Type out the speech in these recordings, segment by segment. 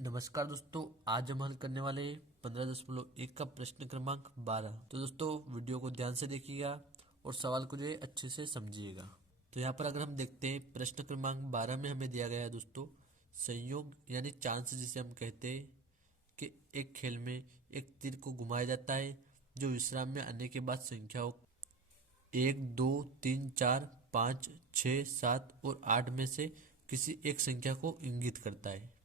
नमस्कार दोस्तों, आज हम हल करने वाले 15.1 का प्रश्न क्रमांक 12। तो दोस्तों वीडियो को ध्यान से देखिएगा और सवाल को जो है अच्छे से समझिएगा। तो यहाँ पर अगर हम देखते हैं प्रश्न क्रमांक 12 में हमें दिया गया है दोस्तों संयोग यानी चांस, जिसे हम कहते हैं कि एक खेल में एक तीर को घुमाया जाता है जो विश्राम में आने के बाद संख्याओं 1, 2, 3, 4, 5, 6, 7 और 8 में से किसी एक संख्या को इंगित करता है।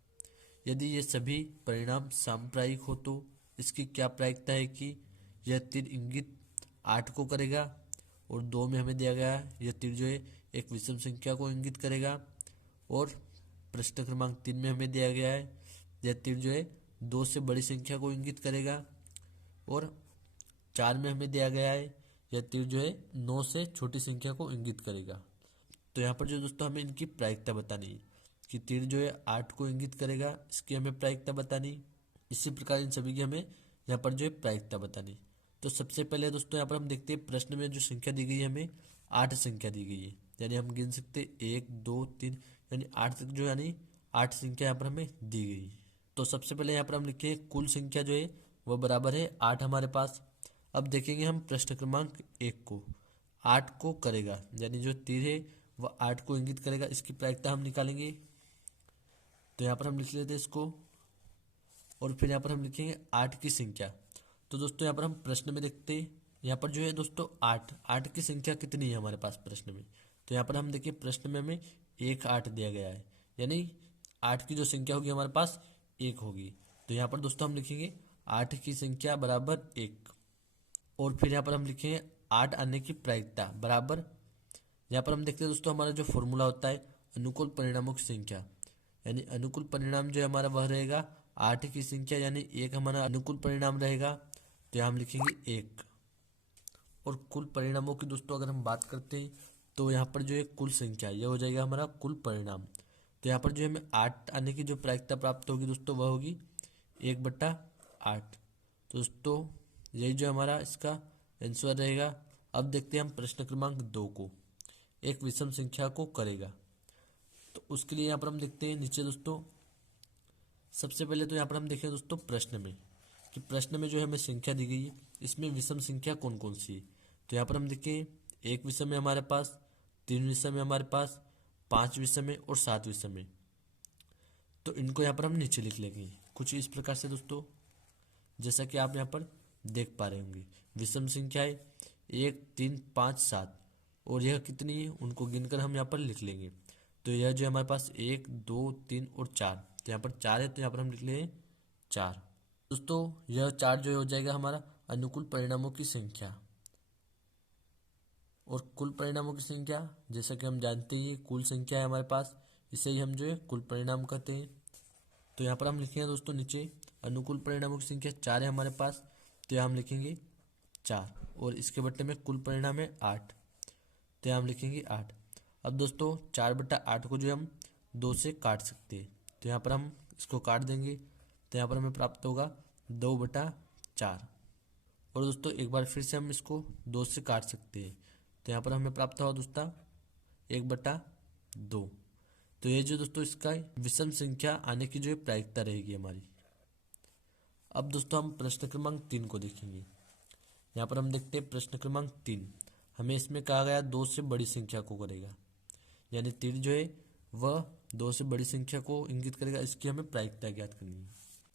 यदि ये सभी परिणाम सांप्रायिक हो तो इसकी क्या प्रायिकता है कि यह तीर इंगित 8 को करेगा। और 2 में हमें दिया गया है यह तीर जो है एक विषम संख्या को इंगित करेगा। और प्रश्न क्रमांक 3 में हमें दिया गया है यह तीर जो है 2 से बड़ी संख्या को इंगित करेगा। और 4 में हमें दिया गया है यह तीर जो है 9 से छोटी संख्या को इंगित करेगा। तो यहाँ पर जो दोस्तों हमें इनकी प्रायिकता बतानी है कि तीर जो है 8 को इंगित करेगा, इसकी हमें प्रायिकता बतानी। इसी प्रकार इन सभी की हमें यहाँ पर जो है प्रायिकता बतानी। तो सबसे पहले दोस्तों यहाँ पर हम देखते हैं प्रश्न में जो संख्या दी गई है हमें 8 संख्या दी गई है, यानी हम गिन सकते 1, 2, 3 यानी 8 तक जो यानी 8 संख्या यहाँ पर हमें दी गई। तो सबसे पहले यहाँ पर हम लिखे कुल संख्या जो है वह बराबर है 8 हमारे पास। अब देखेंगे हम प्रश्न क्रमांक 1 को, 8 को करेगा यानी जो तीर है वह 8 को इंगित करेगा, इसकी प्रायिकता हम निकालेंगे। तो यहाँ पर हम लिख लेते हैं इसको और फिर यहाँ पर हम लिखेंगे 8 की संख्या। तो दोस्तों यहाँ पर हम प्रश्न में देखते हैं यहाँ पर जो है दोस्तों 8 की संख्या कितनी है हमारे पास प्रश्न में। तो यहाँ पर हम देखिए प्रश्न में हमें 1, 8 दिया गया है, यानी 8 की जो संख्या होगी हमारे पास 1 होगी। तो यहाँ पर दोस्तों हम लिखेंगे 8 की संख्या बराबर 1। और फिर यहाँ पर हम लिखेंगे 8 आने की प्रायिकता बराबर, यहाँ पर हम देखते हैं दोस्तों हमारा जो फॉर्मूला होता है अनुकूल परिणामों की संख्या, यानी अनुकूल परिणाम जो है हमारा वह रहेगा 8 की संख्या, यानी 1 हमारा अनुकूल परिणाम रहेगा। तो यहाँ हम लिखेंगे 1। और कुल परिणामों की दोस्तों अगर हम बात करते हैं तो यहाँ पर जो है कुल संख्या यह हो जाएगा हमारा कुल परिणाम। तो यहाँ पर जो हमें 8 आने की जो प्रायिकता प्राप्त होगी दोस्तों वह होगी 1/8। तो दोस्तों यही जो हमारा इसका आंसर रहेगा। अब देखते हैं हम प्रश्न क्रमांक 2 को, एक विषम संख्या को करेगा। तो उसके लिए यहाँ पर हम देखते हैं नीचे दोस्तों, सबसे पहले तो यहाँ पर हम देखें दोस्तों प्रश्न में कि प्रश्न में जो हमें संख्या दी गई है इसमें विषम संख्या कौन कौन सी है। तो यहाँ पर हम देखें 1 विषम है हमारे पास, 3 विषम है हमारे पास, 5 विषम है और 7 विषम है। तो इनको यहाँ पर हम नीचे लिख लेंगे कुछ इस प्रकार से दोस्तों, जैसा कि आप यहाँ पर देख पा रहे होंगे। विषम संख्या है 1, 3, 5, 7 और यह कितनी है उनको गिनकर हम यहाँ पर लिख लेंगे। तो यह जो हमारे पास 1, 2, 3 और 4, तो यहाँ पर 4 है तो यहाँ पर हम लिख लें 4। दोस्तों यह 4 जो हो जाएगा हमारा अनुकूल परिणामों की संख्या। और कुल परिणामों की संख्या जैसा कि हम जानते हैं कुल संख्या है हमारे पास, इसे ही हम जो है कुल परिणाम कहते हैं। तो यहाँ पर हम लिखेंगे दोस्तों नीचे अनुकूल परिणामों की संख्या 4 है हमारे पास, तो यहाँ हम लिखेंगे 4 और इसके बट्टे में कुल परिणाम है 8, तो यहाँ हम लिखेंगे 8। अब दोस्तों 4/8 को जो हम 2 से काट सकते हैं, तो यहाँ पर हम इसको काट देंगे तो यहाँ पर हमें प्राप्त होगा 2/4। और दोस्तों एक बार फिर से हम इसको 2 से काट सकते हैं, तो यहाँ पर हमें प्राप्त होगा दोस्तों 1/2। तो ये जो दोस्तों इसका विषम संख्या आने की जो है प्रायिकता रहेगी हमारी। अब दोस्तों हम प्रश्न क्रमांक 3 को देखेंगे। यहाँ पर हम देखते हैं प्रश्न क्रमांक 3, हमें इसमें कहा गया 2 से बड़ी संख्या को करेगा, यानी तीर जो है वह 2 से बड़ी संख्या को इंगित करेगा, इसकी हमें प्रायिकता ज्ञात करनी है।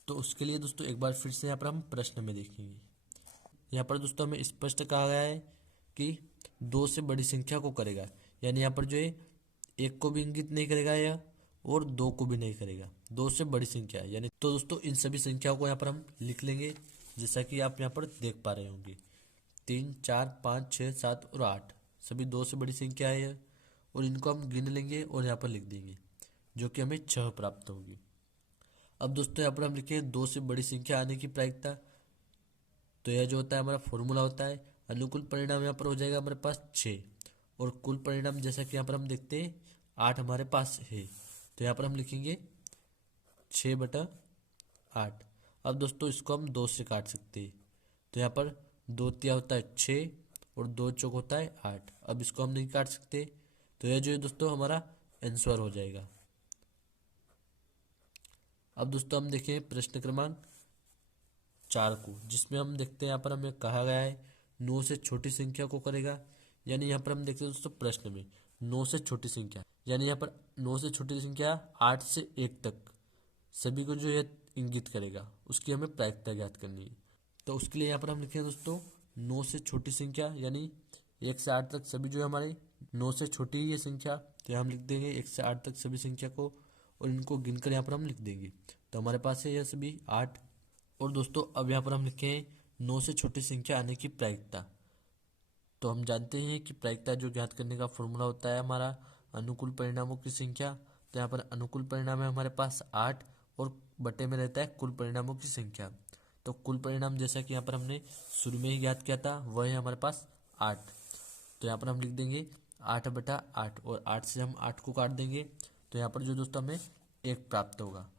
तो उसके लिए दोस्तों एक बार फिर से यहाँ पर हम प्रश्न में देखेंगे। यहाँ पर दोस्तों हमें स्पष्ट कहा गया है कि 2 से बड़ी संख्या को करेगा, यानी यहाँ पर जो है 1 को भी इंगित नहीं करेगा या और 2 को भी नहीं करेगा, 2 से बड़ी संख्या है यानी। तो दोस्तों इन सभी संख्याओं को यहाँ पर हम लिख लेंगे जैसा कि आप यहाँ पर देख पा रहे होंगे। 3, 4, 5, 6, 7 और 8 सभी 2 से बड़ी संख्या है और इनको हम गिन लेंगे और यहाँ पर लिख देंगे जो कि हमें 6 प्राप्त होगी। अब दोस्तों यहाँ पर हम लिखेंगे 2 से बड़ी संख्या आने की प्रायिकता। तो यह जो होता है हमारा फॉर्मूला होता है अनुकूल परिणाम यहाँ पर हो जाएगा हमारे पास 6 और कुल परिणाम जैसा कि यहाँ पर हम देखते हैं 8 हमारे पास है, तो यहाँ पर हम लिखेंगे 6/8। अब दोस्तों इसको हम 2 से काट सकते हैं, तो यहाँ पर 2 तिया होता है 6 और 2 चौक होता है 8। अब इसको हम नहीं काट सकते, तो यह जो है दोस्तों हमारा आंसर हो जाएगा। अब दोस्तों हम देखें प्रश्न क्रमांक 4 को, जिसमें हम देखते हैं यहाँ पर हमें कहा गया है 9 से छोटी संख्या को करेगा। यानी यहाँ पर हम देखते हैं दोस्तों प्रश्न में 9 से छोटी संख्या, यानी यहाँ पर 9 से छोटी संख्या 8 से 1 तक सभी को जो है इंगित करेगा, उसकी हमें प्रायिकता ज्ञात करनी है। तो उसके लिए यहाँ पर हम लिखें दोस्तों 9 से छोटी संख्या, यानी 1 से 8 तक सभी जो है हमारे 9 से छोटी ही ये संख्या, तो हम लिख देंगे 1 से 8 तक सभी संख्या को और इनको गिनकर यहाँ पर हम लिख देंगे। तो हमारे पास है यह सभी 8। और दोस्तों अब यहाँ पर हम लिखें 9 से छोटी संख्या आने की प्रायिकता। तो हम जानते हैं कि प्रायिकता जो ज्ञात करने का फॉर्मूला होता है हमारा अनुकूल परिणामों की संख्या। तो यहाँ पर अनुकूल परिणाम है हमारे पास 8 और बटे में रहता है कुल परिणामों की संख्या। तो कुल परिणाम जैसा कि यहाँ पर हमने शुरू में ही ज्ञात किया था वह है हमारे पास 8। तो यहाँ पर हम लिख देंगे 8/8 और 8 से हम 8 को काट देंगे, तो यहाँ पर जो दोस्तों हमें 1 प्राप्त होगा।